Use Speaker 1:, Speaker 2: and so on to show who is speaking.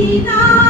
Speaker 1: Tina.